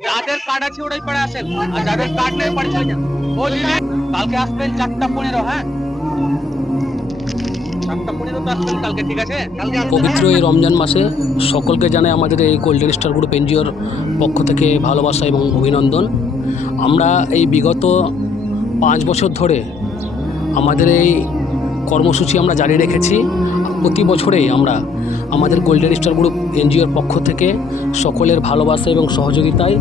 যাদের কার্ড আছে ওরাই পরে আসেন। আর যাদের কার্ড নেই পরে চলে যান। ও কালকে আসবেন চারটা পনেরো হ্যাঁ? পবিত্র এই রমজান মাসে সকলকে জানাই আমাদের এই গোল্ডেন স্টার গ্রুপ এনজিওর পক্ষ থেকে ভালোবাসা এবং অভিনন্দন। আমরা এই বিগত পাঁচ বছর ধরে আমাদের এই কর্মসূচি আমরা জারি রেখেছি। প্রতি বছরেই আমরা আমাদের গোল্ডেন স্টার গ্রুপ এনজিওর পক্ষ থেকে সকলের ভালোবাসা এবং সহযোগিতায়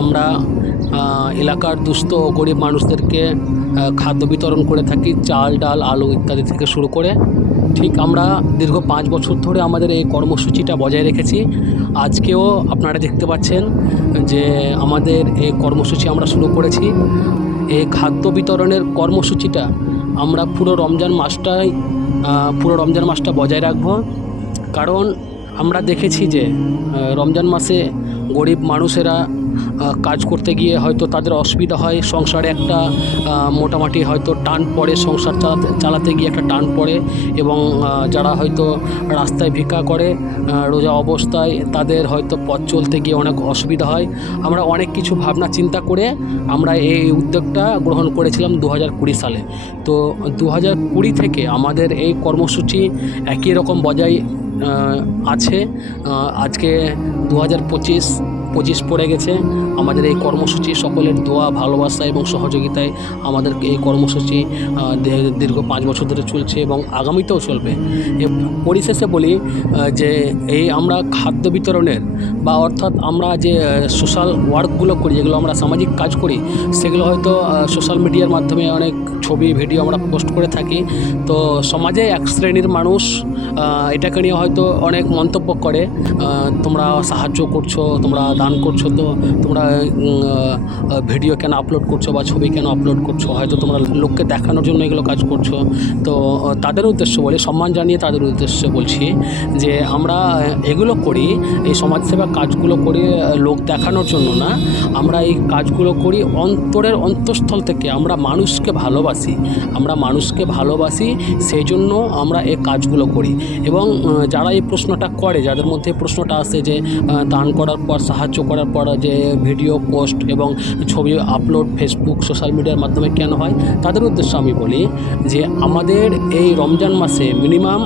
আমরা এলাকার দুস্থ গরিব মানুষদেরকে খাদ্য বিতরণ করে থাকি, চাল, ডাল, আলু ইত্যাদি থেকে শুরু করে। ঠিক আমরা দীর্ঘ পাঁচ বছর ধরে আমাদের এই কর্মসূচিটা বজায় রেখেছি। আজকেও আপনারা দেখতে পাচ্ছেন যে আমাদের এই কর্মসূচি আমরা শুরু করেছি। এই খাদ্য বিতরণের কর্মসূচিটা আমরা পুরো রমজান মাসটাই পুরো রমজান মাসটা বজায় রাখব। কারণ আমরা দেখেছি যে রমজান মাসে গরিব মানুষেরা কাজ করতে গিয়ে হয়তো তাদের অসুবিধা হয়। সংসারে একটা মোটামুটি হয়তো টান পড়ে, সংসার চালাতে চালাতে গিয়ে একটা টান পড়ে এবং যারা হয়তো রাস্তায় ভিক্ষা করে রোজা অবস্থায় তাদের হয়তো পথ চলতে গিয়ে অনেক অসুবিধা হয়। আমরা অনেক কিছু ভাবনা চিন্তা করে আমরা এই উদ্যোগটা গ্রহণ করেছিলাম দু হাজার কুড়ি সালে। তো দু হাজার কুড়ি থেকে আমাদের এই কর্মসূচি একই রকম বজায় আছে। আজকে দু হাজার পঁচিশ পঁচিশ পড়ে গেছে। আমাদের এই কর্মসূচি সকলের দোয়া, ভালোবাসা এবং সহযোগিতায় আমাদের এই কর্মসূচি দীর্ঘ পাঁচ বছর ধরে চলছে এবং আগামীতেও চলবে। পরিশেষে বলি যে এই আমরা খাদ্য বিতরণের বা অর্থাৎ আমরা যে সোশ্যাল ওয়ার্কগুলো করি, যেগুলো আমরা সামাজিক কাজ করি, সেগুলো হয়তো সোশ্যাল মিডিয়ার মাধ্যমে অনেক ছবি ভিডিও আমরা পোস্ট করে থাকি। তো সমাজে এক শ্রেণির মানুষ এটাকে নিয়ে হয়তো অনেক মন্তব্য করে তোমরা সাহায্য করছ, তোমরা দান করছ, তো তোমরা ভিডিও কেন আপলোড করছ বা ছবি কেন আপলোড করছ? হয়তো তোমরা লোককে দেখানোর জন্য এগুলো কাজ করছ। তো তাদের উদ্দেশ্য বলে, সম্মান জানিয়ে তাদের উদ্দেশ্যে বলছি যে আমরা এগুলো করি, এই সমাজসেবা কাজগুলো করি লোক দেখানোর জন্য না। আমরা এই কাজগুলো করি অন্তরের অন্তঃস্থল থেকে। আমরা মানুষকে ভালোবাসি। আমরা মানুষকে ভালোবাসি সেই জন্য আমরা এই কাজগুলো করি। এবং যারা এই প্রশ্নটা করে, যাদের মধ্যে প্রশ্নটা আসে যে দান করার পর, সাহায্য করার পর, যে ভিডিও পোস্ট এবং ছবি আপলোড ফেসবুক, সোশ্যাল মিডিয়ার মাধ্যমে কেন হয়, তাদের উদ্দেশ্যে আমি বলি যে, আমাদের এই রমজান মাসে মিনিমাম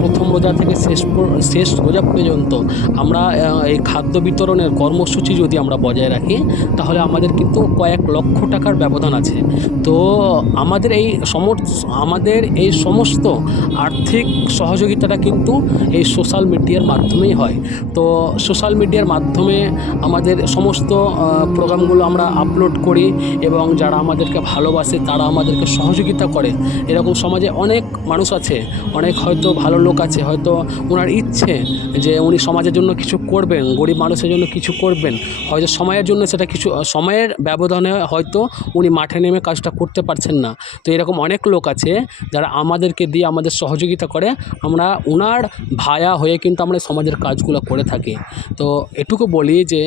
প্রথম রোজা থেকে শেষ শেষ রোজা পর্যন্ত আমরা এই খাদ্য বিতরণের কর্মসূচি যদি আমরা বজায় রাখি, তাহলে আমাদের কিন্তু কয়েক লক্ষ টাকার ব্যবধান আছে। তো আমাদের এই সমর আমাদের এই সমস্ত আর্থিক সহযোগিতাটা কিন্তু এই সোশ্যাল মিডিয়ার মাধ্যমেই হয়। তো সোশ্যাল মিডিয়ার মাধ্যমে আমাদের সমস্ত প্রোগ্রামগুলো আমরা আপলোড করি এবং যারা আমাদেরকে ভালোবাসে তারা আমাদেরকে সহযোগিতা করে। এরকম সমাজে অনেক মানুষ আছে, অনেক হয়তো ভালো লোক আছে, হয়তো ওনার ইচ্ছে যে উনি সমাজের জন্য কিছু করবেন, গরিব মানুষের জন্য কিছু করবেন। হয়তো সময়ের জন্য সেটা কিছু, সময়ের ব্যবধানে হয়তো উনি মাঠে নেমে কাজটা করতে পারছেন না। তো এরকম অনেক লোক আছে যারা আমাদেরকে দিয়ে আমাদের সহযোগিতা করে। আমরা ওনার ভায়া হয়ে কিন্তু আমরা সমাজের কাজগুলো করে থাকি। তো এটুকু বলি যে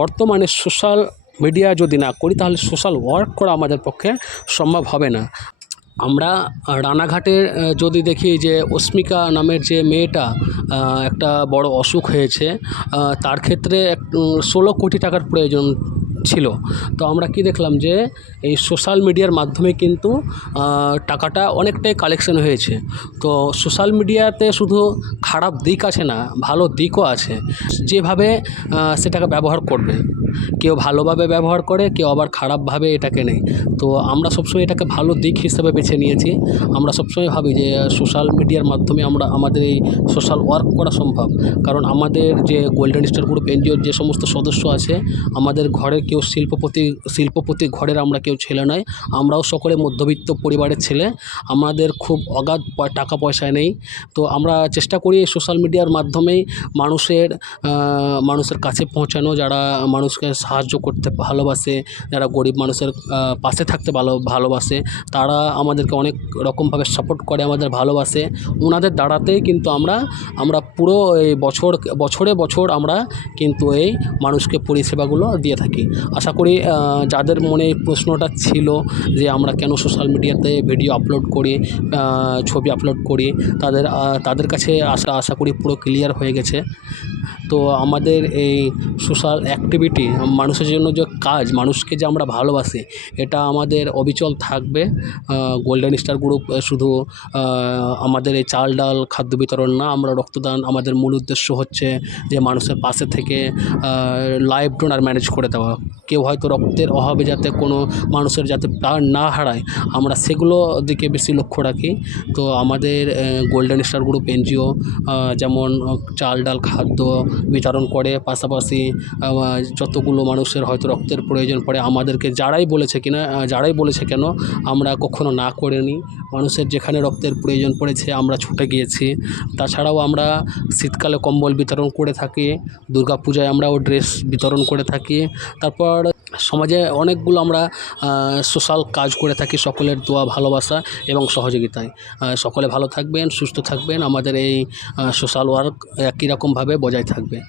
বর্তমানে সোশ্যাল মিডিয়া যদি না করি, তাহলে সোশ্যাল ওয়ার্ক করা আমাদের পক্ষে সম্ভব হবে না। আমরা রানাঘাটের যদি দেখি যে অস্মিকা নামের যে মেয়েটা একটা বড় অসুখ হয়েছে তার ক্ষেত্রে ষোলো কোটি টাকার প্রয়োজন ছিল। তো আমরা কি দেখলাম যে এই সোশ্যাল মিডিয়ার মাধ্যমে কিন্তু টাকাটা অনেকটাই কালেকশন হয়েছে। তো সোশ্যাল মিডিয়াতে শুধু খারাপ দিক আছে না, ভালো দিকও আছে। যেভাবে সেটাকে ব্যবহার করবে। কেউ ভালোভাবে ব্যবহার করে, কেউ আবার খারাপভাবে এটাকে নেয়। তো আমরা সবসময় এটাকে ভালো দিক হিসেবে বেছে নিয়েছি। আমরা সবসময় ভাবি যে সোশ্যাল মিডিয়ার মাধ্যমে আমরা আমাদের এই সোশ্যাল ওয়ার্ক করা সম্ভব। কারণ আমাদের যে গোল্ডেন স্টার গ্রুপ এনজিওর যে সমস্ত সদস্য আছে, আমাদের ঘরে কেউ শিল্পপতি শিল্পপতি ঘরের আমরা কেউ ছেলে নয়। আমরাও সকলে মধ্যবিত্ত পরিবারের ছেলে। আমাদের খুব অগাধ টাকা পয়সা নেই। তো আমরা চেষ্টা করি সোশ্যাল মিডিয়ার মাধ্যমেই মানুষের মানুষের কাছে পৌঁছানো, যারা মানুষকে সাহায্য করতে ভালোবাসে, যারা গরিব মানুষের পাশে থাকতে ভালো, ভালোবাসে, তারা আমাদেরকে অনেক রকমভাবে সাপোর্ট করে, আমাদের ভালোবাসে। ওনাদের দ্বারাতেই কিন্তু আমরা আমরা পুরো এই বছর, বছরে বছর আমরা কিন্তু এই মানুষকে পরিষেবাগুলো দিয়ে থাকি। আশা করি যাদের মনে এই প্রশ্নটা ছিল যে আমরা কেন সোশ্যাল মিডিয়াতে ভিডিও আপলোড করি ছবি আপলোড করি, তাদের তাদের কাছে আশা আশা করি পুরো ক্লিয়ার হয়ে গেছে। তো আমাদের এই সোশ্যাল অ্যাক্টিভিটি মানুষের জন্য যে কাজ, মানুষকে যে আমরা ভালোবাসি, এটা আমাদের অবিচল থাকবে। গোল্ডেন স্টার গ্রুপ শুধু আমাদের এই চাল ডাল খাদ্য বিতরণ না, আমরা রক্তদান আমাদের মূল উদ্দেশ্য হচ্ছে যে মানুষের পাশে থেকে লাইফ ডোনার ম্যানেজ করে দেওয়া। কেউ হয়তো রক্তের অভাবে যাতে কোনো মানুষের যাতে প্রাণ না হারায়, আমরা সেগুলো দিকে বেশি লক্ষ্য রাখি। তো আমাদের গোল্ডেন স্টার গ্রুপ এনজিও যেমন চাল ডাল খাদ্য বিতরণ করে, পাশাপাশি যতগুলো মানুষের হয়তো রক্তের প্রয়োজন পড়ে, আমাদেরকে যারাই বলেছে কিনা যারাই বলেছে কেন, আমরা কখনো না করিনি। মানুষের যেখানে রক্তের প্রয়োজন পড়েছে, আমরা ছুটে গিয়েছি। তাছাড়াও আমরা শীতকালে কম্বল বিতরণ করে থাকি, দুর্গাপূজায় আমরাও ড্রেস বিতরণ করে থাকি। তারপর সমাজে অনেকগুলো আমরা সোশ্যাল কাজ করে থাকি সকলের দোয়া, ভালোবাসা এবং সহযোগিতায়। সকলে ভালো থাকবেন, সুস্থ থাকবেন। আমাদের এই সোশ্যাল ওয়ার্ক একই রকমভাবে বজায় থাকবে।